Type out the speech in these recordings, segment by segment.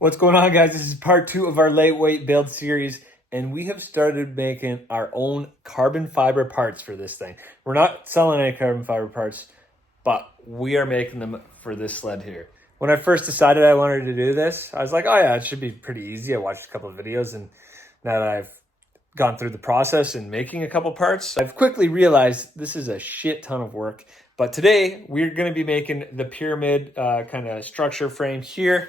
What's going on, guys? This is part 2 of our lightweight build series, and we have started making our own carbon fiber parts for this thing. We're not selling any carbon fiber parts, but we are making them for this sled here. When I first decided I wanted to do this, I was like, oh yeah, it should be pretty easy. I watched a couple of videos, and now that I've gone through the process and making a couple parts, I've quickly realized this is a shit ton of work. But today we're going to be making the pyramid kind of structure frame here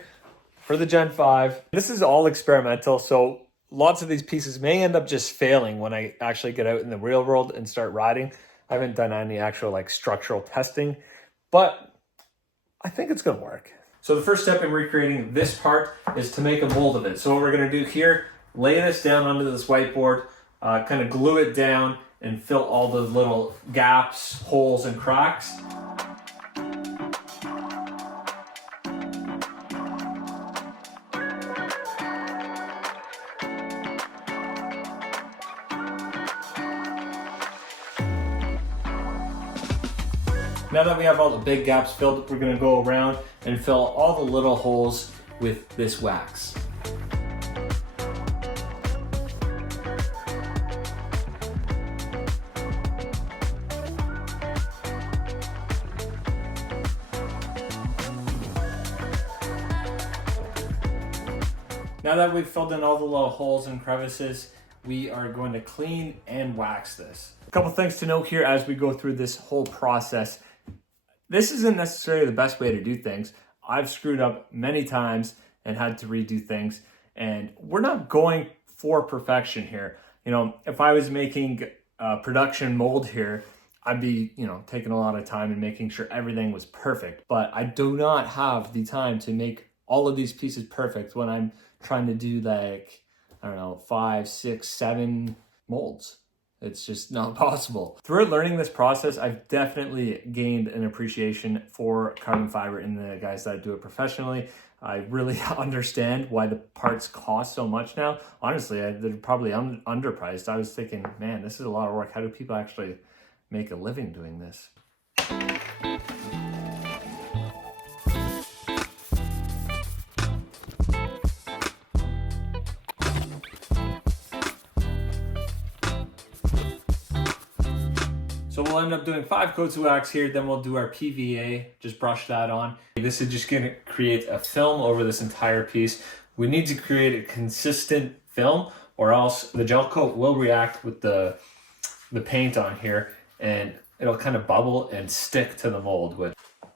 for the Gen 5. This is all experimental, so lots of these pieces may end up just failing when I actually get out in the real world and start riding. I haven't done any actual structural testing, but I think it's going to work. So the first step in recreating this part is to make a mold of it. So what we're going to do here, lay this down onto this whiteboard, kind of glue it down and fill all the little gaps, holes, and cracks. Now that we have all the big gaps filled, we're going to go around and fill all the little holes with this wax. Now that we've filled in all the little holes and crevices, we are going to clean and wax this. A couple things to note here as we go through this whole process. This isn't necessarily the best way to do things. I've screwed up many times and had to redo things, and we're not going for perfection here. You know, if I was making a production mold here, I'd be, taking a lot of time and making sure everything was perfect. But I do not have the time to make all of these pieces perfect when I'm trying to do 5, 6, 7 molds. It's just not possible. Through learning this process, I've definitely gained an appreciation for carbon fiber in the guys that do it professionally. I really understand why the parts cost so much now. Honestly, they're probably underpriced. I was thinking, man, this is a lot of work. How do people actually make a living doing this? So we'll end up doing 5 coats of wax here, then we'll do our PVA, just brush that on. This is just gonna create a film over this entire piece. We need to create a consistent film, or else the gel coat will react with the paint on here, and it'll kind of bubble and stick to the mold.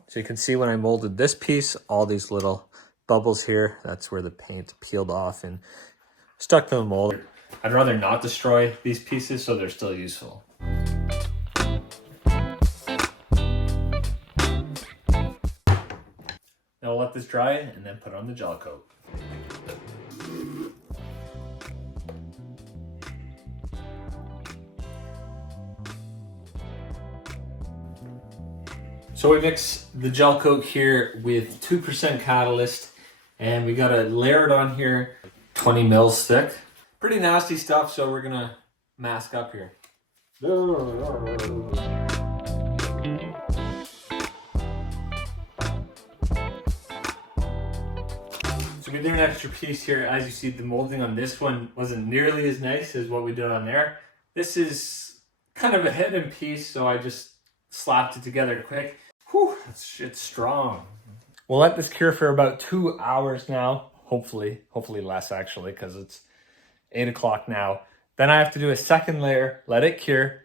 So you can see when I molded this piece, all these little bubbles here, that's where the paint peeled off and stuck to the mold. I'd rather not destroy these pieces so they're still useful. Now we'll let this dry and then put on the gel coat. So we mix the gel coat here with 2% catalyst, and we got to layer it on here, 20 mils thick. Pretty nasty stuff, so we're gonna mask up here. So we did an extra piece here. As you see, the molding on this one wasn't nearly as nice as what we did on there. This is kind of a hidden piece, so I just slapped it together quick. Whew, it's strong. We'll let this cure for about 2 hours now. Hopefully less actually, because it's 8 o'clock now. Then I have to do a second layer, let it cure,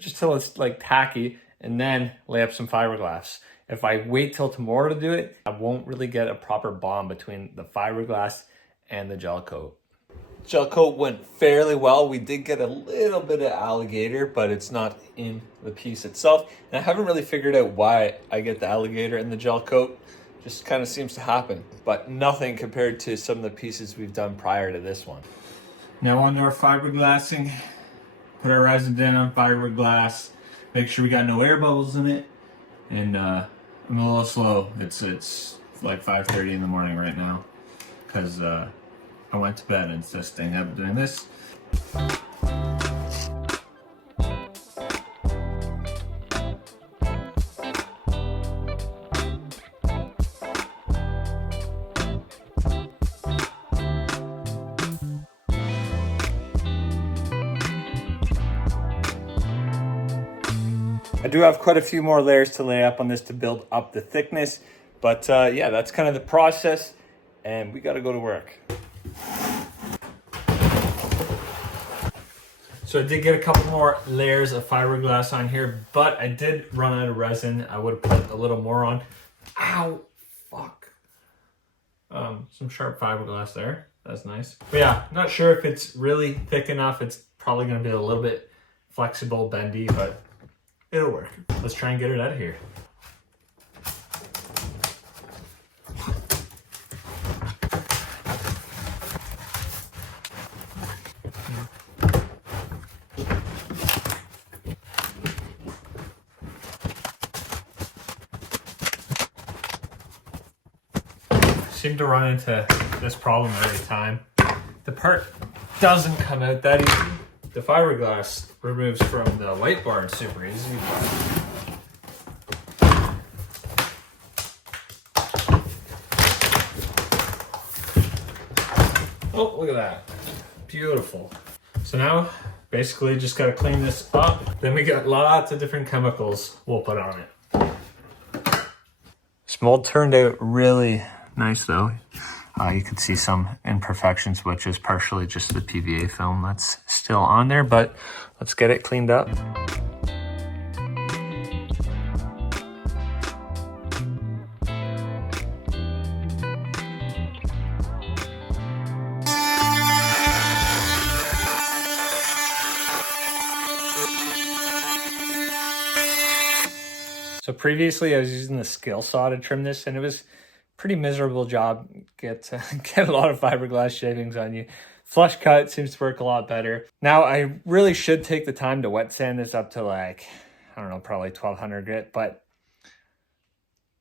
just till it's tacky, and then lay up some fiberglass. If I wait till tomorrow to do it, I won't really get a proper bond between the fiberglass and the gel coat. Gel coat went fairly well. We did get a little bit of alligator, but it's not in the piece itself. And I haven't really figured out why I get the alligator in the gel coat. Just kind of seems to happen, but nothing compared to some of the pieces we've done prior to this one. Now on to our fiberglassing. Put our resin down on fiberglass. Make sure we got no air bubbles in it. And I'm a little slow. It's like 5:30 in the morning right now, because I went to bed instead of staying up doing this. I do have quite a few more layers to lay up on this to build up the thickness, but yeah, that's kind of the process, and we got to go to work. So I did get a couple more layers of fiberglass on here, but I did run out of resin. I would have put a little more on. Ow, fuck. Some sharp fiberglass there. That's nice. But yeah, not sure if it's really thick enough. It's probably going to be a little bit flexible, bendy, but it'll work. Let's try and get it out of here. Seem to run into this problem every time. The part doesn't come out that easy. The fiberglass removes from the white bar super easy. Oh, look at that. Beautiful. So now, basically just gotta clean this up. Then we got lots of different chemicals we'll put on it. This mold turned out really nice though. You can see some imperfections, which is partially just the PVA film that's still on there, but let's get it cleaned up. So previously I was using the skill saw to trim this, and it was pretty miserable job. Get a lot of fiberglass shavings on you. Flush cut seems to work a lot better. Now I really should take the time to wet sand this up to like, I don't know, probably 1200 grit, but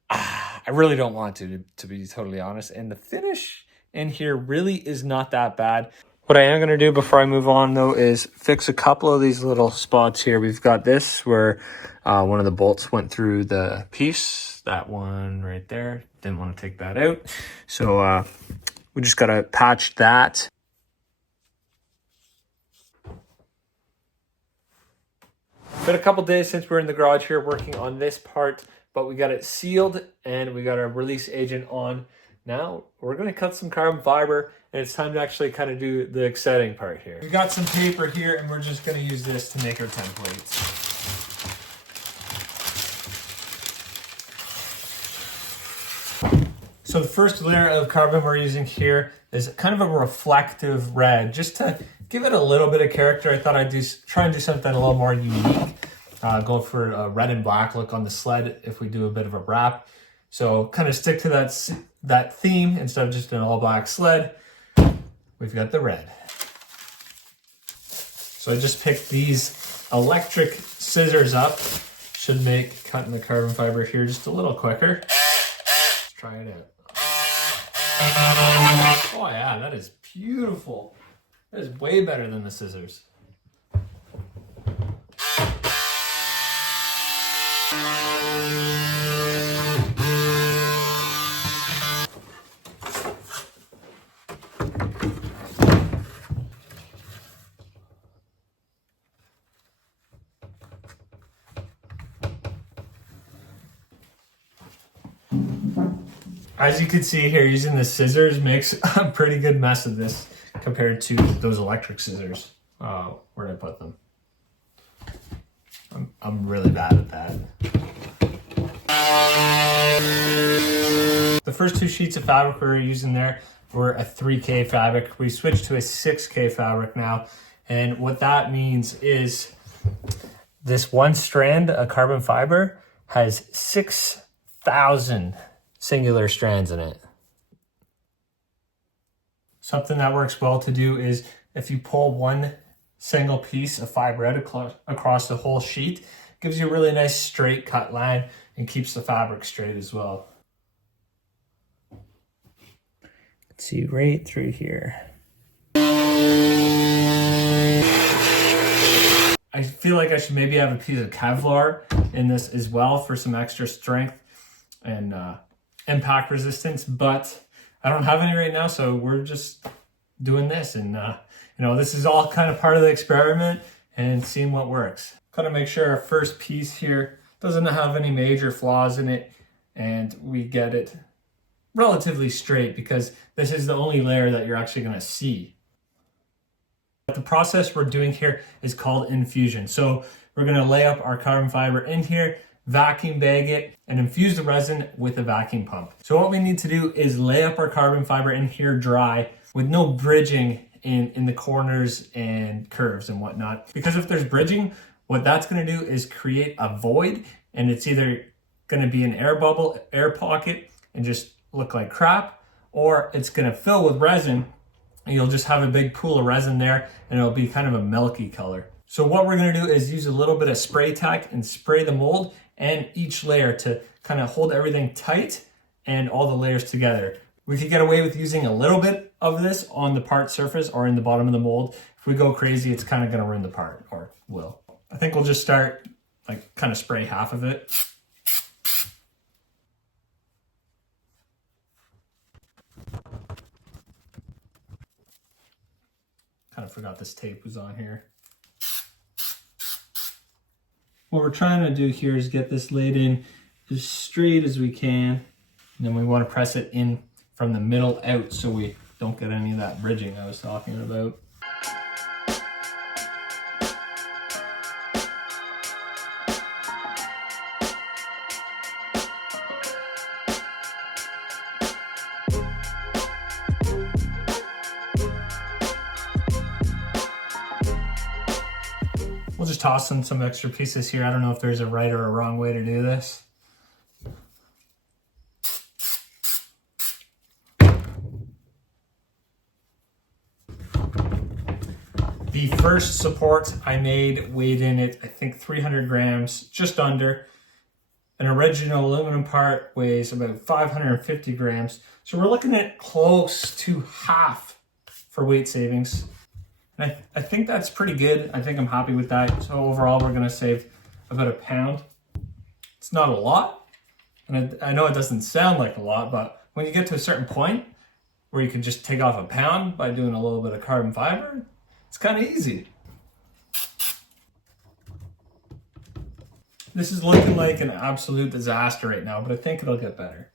I really don't want to be totally honest. And the finish in here really is not that bad. What I am going to do before I move on though is fix a couple of these little spots here. We've got this where one of the bolts went through the piece. That one right there, didn't want to take that out. So we just got to patch that. Been a couple days since we're in the garage here working on this part, but we got it sealed and we got our release agent on. Now we're going to cut some carbon fiber, and it's time to actually kind of do the exciting part here. We got some paper here, and we're just going to use this to make our templates. So the first layer of carbon we're using here is kind of a reflective red, just to give it a little bit of character. I thought I'd try and do something a little more unique. Go for a red and black look on the sled if we do a bit of a wrap. So kind of stick to that theme instead of just an all black sled. We've got the red. So I just picked these electric scissors up. Should make cutting the carbon fiber here just a little quicker. Let's try it out. Oh yeah, that is beautiful. That is way better than the scissors. As you can see here, using the scissors makes a pretty good mess of this compared to those electric scissors. Where'd I put them? I'm really bad at that. The first two sheets of fabric we were using there were a 3K fabric. We switched to a 6K fabric now. And what that means is this one strand of carbon fiber has 6,000 singular strands in it. Something that works well to do is if you pull one single piece of fiber out across the whole sheet, it gives you a really nice straight cut line and keeps the fabric straight as well. Let's see right through here. I feel like I should maybe have a piece of Kevlar in this as well for some extra strength and impact resistance, but I don't have any right now, so we're just doing this. And you know, this is all kind of part of the experiment and seeing what works. Kind of make sure our first piece here doesn't have any major flaws in it, and we get it relatively straight because this is the only layer that you're actually going to see. The process we're doing here is called infusion. So we're going to lay up our carbon fiber in here, vacuum bag it, and infuse the resin with a vacuum pump. So what we need to do is lay up our carbon fiber in here dry with no bridging in the corners and curves and whatnot. Because if there's bridging, what that's going to do is create a void, and it's either going to be an air bubble, air pocket, and just look like crap, or it's going to fill with resin and you'll just have a big pool of resin there and it'll be kind of a milky color. So what we're going to do is use a little bit of spray tack and spray the mold and each layer to kind of hold everything tight and all the layers together. We could get away with using a little bit of this on the part surface or in the bottom of the mold. If we go crazy, it's kind of going to ruin the part, or will. I think we'll just start like kind of spray half of it. Kind of forgot this tape was on here. What we're trying to do here is get this laid in as straight as we can. And then we want to press it in from the middle out so we don't get any of that bridging I was talking about. We'll just toss in some extra pieces here. I don't know if there's a right or a wrong way to do this. The first support I made weighed in at, I think, 300 grams, just under. An original aluminum part weighs about 550 grams. So we're looking at close to half for weight savings. And I think that's pretty good. I think I'm happy with that. So overall, we're going to save about a pound. It's not a lot. And I know it doesn't sound like a lot, but when you get to a certain point where you can just take off a pound by doing a little bit of carbon fiber, it's kind of easy. This is looking like an absolute disaster right now, but I think it'll get better.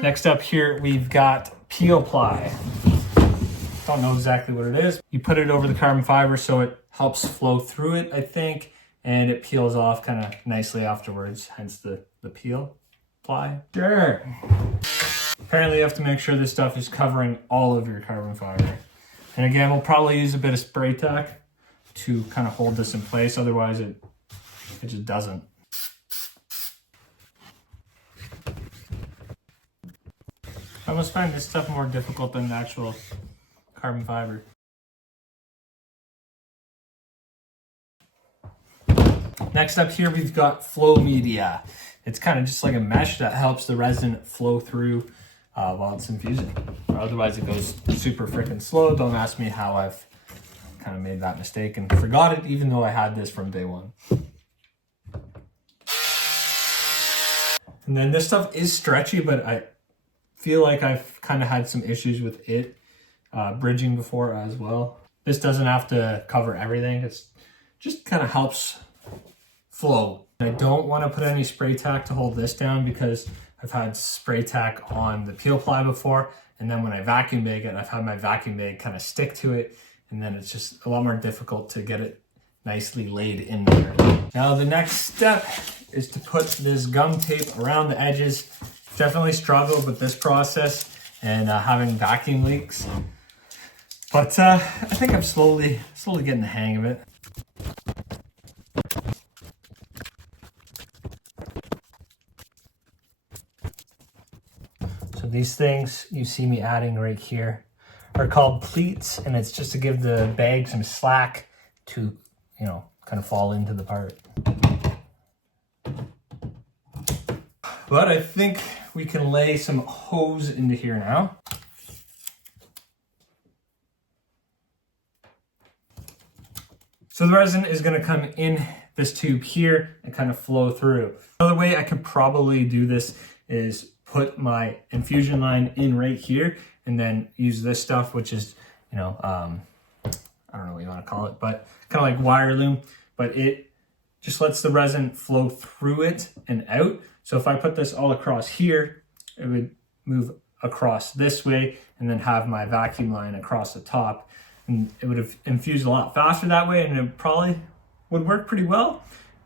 Next up here, we've got peel ply. Don't know exactly what it is. You put it over the carbon fiber so it helps flow through it, I think, and it peels off kind of nicely afterwards, hence the peel ply. Sure. Apparently you have to make sure this stuff is covering all of your carbon fiber. And again, we'll probably use a bit of spray tack to kind of hold this in place, otherwise it just doesn't. I almost find this stuff more difficult than the actual carbon fiber. Next up here, we've got flow media. It's kind of just like a mesh that helps the resin flow through while it's infusing. Or otherwise it goes super freaking slow. Don't ask me how I've kind of made that mistake and forgot it, even though I had this from day one. And then this stuff is stretchy, but I feel like I've kind of had some issues with it bridging before as well. This doesn't have to cover everything. It's just kind of helps flow. I don't want to put any spray tack to hold this down because I've had spray tack on the peel ply before, and then when I vacuum bag it, I've had my vacuum bag kind of stick to it, and then it's just a lot more difficult to get it nicely laid in there. Now the next step is to put this gum tape around the edges. Definitely struggled with this process and having vacuum leaks, but I think I'm slowly getting the hang of it. So these things you see me adding right here are called pleats, and it's just to give the bag some slack to, you know, kind of fall into the part. But I think we can lay some hose into here now. So the resin is going to come in this tube here and kind of flow through. Another way I could probably do this is put my infusion line in right here and then use this stuff, which is, you know, I don't know what you want to call it, but kind of like wire loom, but it just lets the resin flow through it and out. So if I put this all across here, it would move across this way and then have my vacuum line across the top, and it would have infused a lot faster that way, and it probably would work pretty well.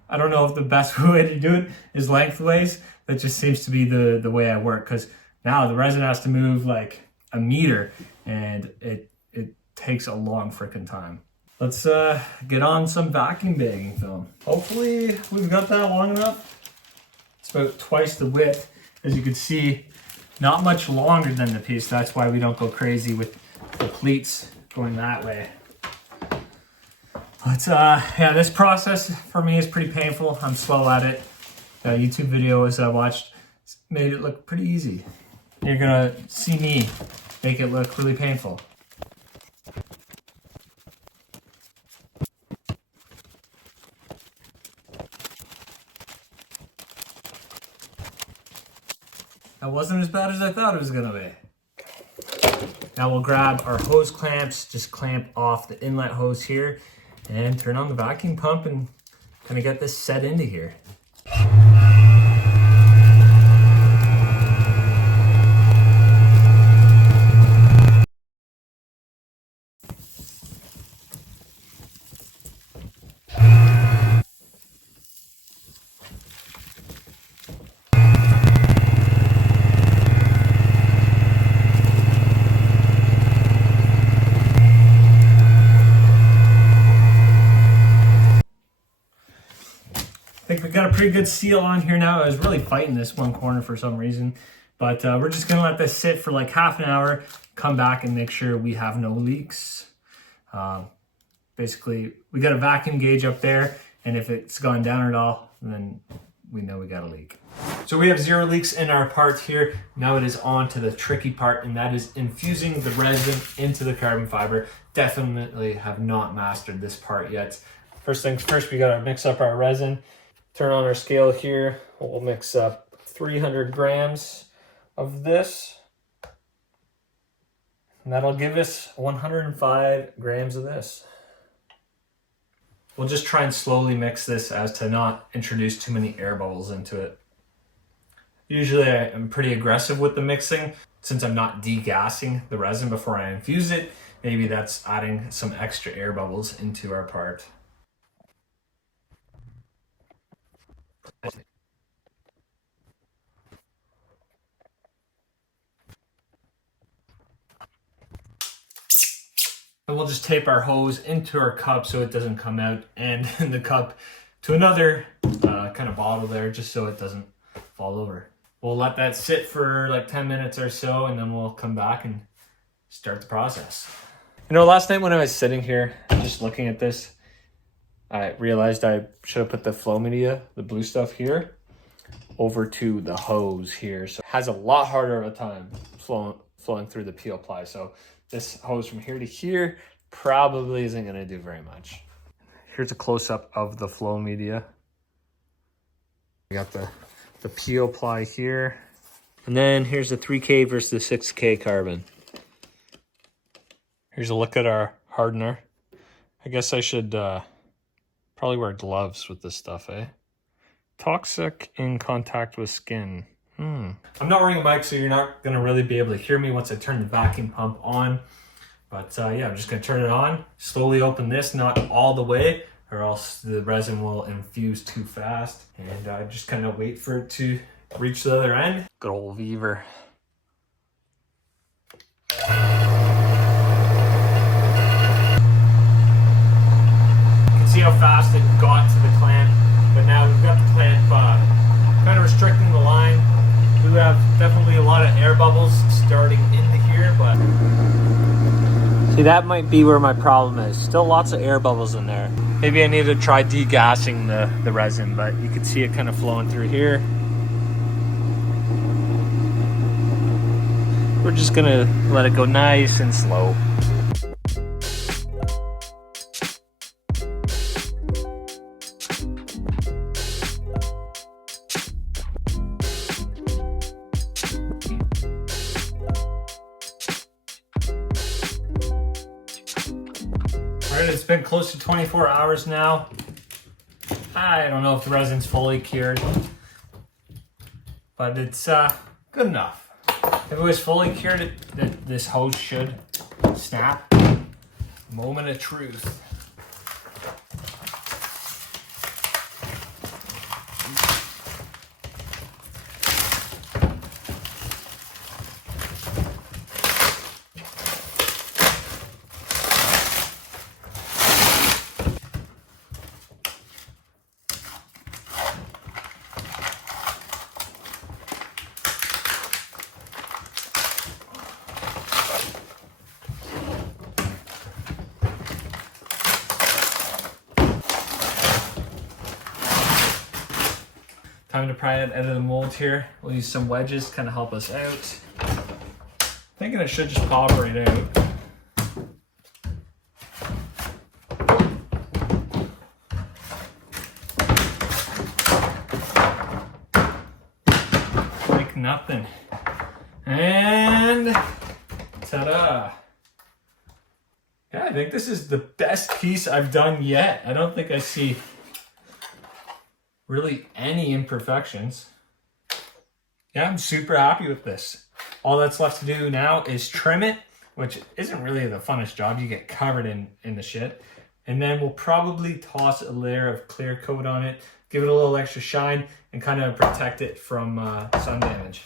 I don't know if the best way to do it is lengthways. That just seems to be the way I work, because now the resin has to move like a meter, and it takes a long freaking time. Let's get on some vacuum bagging film. Hopefully we've got that long enough. It's about twice the width. As you can see, not much longer than the piece. That's why we don't go crazy with the pleats going that way. But yeah, this process for me is pretty painful. I'm slow at it. The YouTube videos I watched made it look pretty easy. You're gonna see me make it look really painful. That wasn't as bad as I thought it was gonna be. Now we'll grab our hose clamps, just clamp off the inlet hose here, and turn on the vacuum pump and kind of get this set into here. I think we got a pretty good seal on here now. I was really fighting this one corner for some reason, but we're just gonna let this sit for like half an hour, come back and make sure we have no leaks. Basically, we got a vacuum gauge up there, and if it's gone down at all, then we know we got a leak. So we have 0 leaks in our part here. Now it is on to the tricky part, and that is infusing the resin into the carbon fiber. Definitely have not mastered this part yet. First things first, we gotta mix up our resin. Turn on our scale here. We'll mix up 300 grams of this. And that'll give us 105 grams of this. We'll just try and slowly mix this as to not introduce too many air bubbles into it. Usually I'm pretty aggressive with the mixing. Since I'm not degassing the resin before I infuse it, maybe that's adding some extra air bubbles into our part. And we'll just tape our hose into our cup so it doesn't come out, and in the cup to another kind of bottle there, just so it doesn't fall over. We'll let that sit for like 10 minutes or so, and then we'll come back and start the process. You know, last night when I was sitting here just looking at this, I realized I should have put the flow media, the blue stuff here, over to the hose here. So it has a lot harder of a time flowing through the peel ply. So this hose from here to here probably isn't gonna do very much. Here's a close-up of the flow media. We got the peel ply here. And then here's the 3K versus the 6K carbon. Here's a look at our hardener. I guess I should probably wear gloves with this stuff, eh? Toxic in contact with skin. I'm not wearing a mic, so you're not gonna really be able to hear me once I turn the vacuum pump on. But yeah, I'm just gonna turn it on, slowly open this, not all the way, or else the resin will infuse too fast. And just kind of wait for it to reach the other end. Good old Weaver. You can see how fast it got to the clamp, but now we've got the clamp kind of restricting the line. We have definitely a lot of air bubbles starting into here, but see, that might be where my problem is. Still lots of air bubbles in there. Maybe I need to try degassing the resin, but you can see it kind of flowing through here. We're just gonna let it go nice and slow. been close to 24 hours now. I don't know if the resin's fully cured, but it's good enough. If it was fully cured, this hose should snap. Moment of truth. Time to pry it out of the mold here. We'll use some wedges to kind of help us out. Thinking it should just pop right out. Like nothing. And ta-da! Yeah, I think this is the best piece I've done yet. I don't think I see really any imperfections. Yeah, I'm super happy with this. All that's left to do now is trim it, which isn't really the funnest job. You get covered in the shit. And then we'll probably toss a layer of clear coat on it, give it a little extra shine, and kind of protect it from sun damage.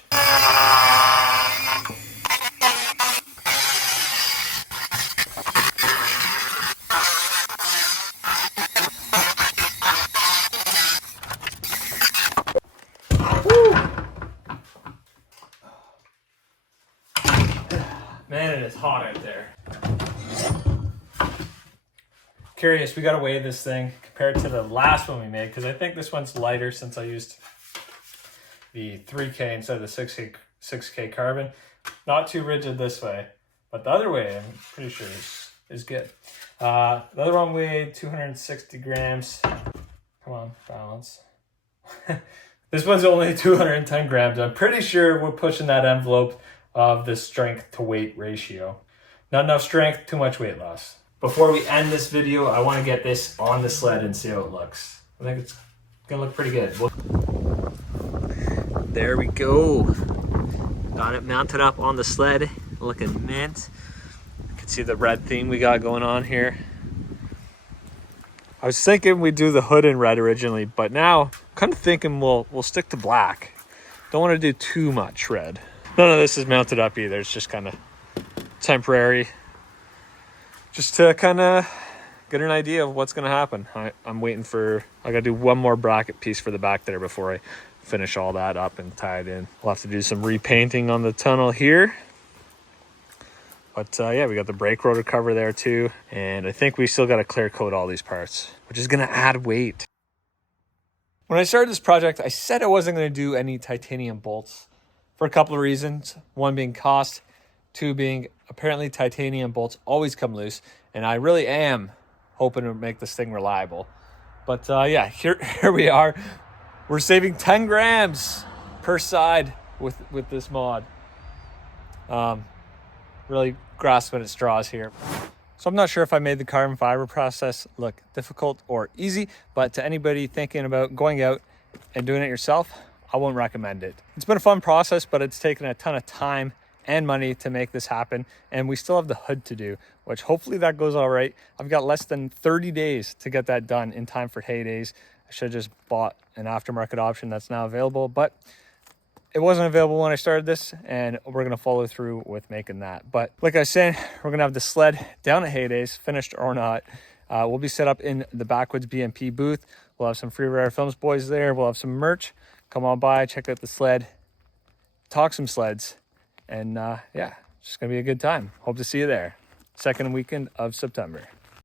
Man, it is hot out there. Curious, we gotta weigh this thing compared to the last one we made, because I think this one's lighter since I used the 3K instead of the 6K carbon. Not too rigid this way, but the other way I'm pretty sure is good. The other one weighed 260 grams. Come on, balance. This one's only 210 grams. I'm pretty sure we're pushing that envelope of the strength to weight ratio. Not enough strength, too much weight loss. Before we end this video, I want to get this on the sled and see how it looks. I think it's gonna look pretty good. There we go. Got it mounted up on the sled, looking mint. You can see the red theme we got going on here. I was thinking we'd do the hood in red originally, but now I'm kind of thinking we'll stick to black. Don't want to do too much red. None of this is mounted up either. It's just kind of temporary. Just to kind of get an idea of what's going to happen. I'm waiting for, I got to do one more bracket piece for the back there before I finish all that up and tie it in. We'll have to do some repainting on the tunnel here. But yeah, we got the brake rotor cover there too. And I think we still got to clear coat all these parts, which is going to add weight. When I started this project, I said I wasn't going to do any titanium bolts for a couple of reasons. One being cost, two being apparently titanium bolts always come loose, and I really am hoping to make this thing reliable. But yeah, here we are. We're saving 10 grams per side with this mod. Really grasping at straws here. So I'm not sure if I made the carbon fiber process look difficult or easy, but to anybody thinking about going out and doing it yourself, I won't recommend it. It's been a fun process, but it's taken a ton of time and money to make this happen. And we still have the hood to do, which hopefully that goes all right. I've got less than 30 days to get that done in time for haydays. I should have just bought an aftermarket option that's now available, but it wasn't available when I started this, and we're gonna follow through with making that. But like I was saying, we're gonna have the sled down at haydays, finished or not. We'll be set up in the Backwoods BMP booth. We'll have some Freerider Filmz boys there. We'll have some merch. Come on by, check out the sled, talk some sleds, and yeah, it's just gonna be a good time. Hope to see you there. Second weekend of September.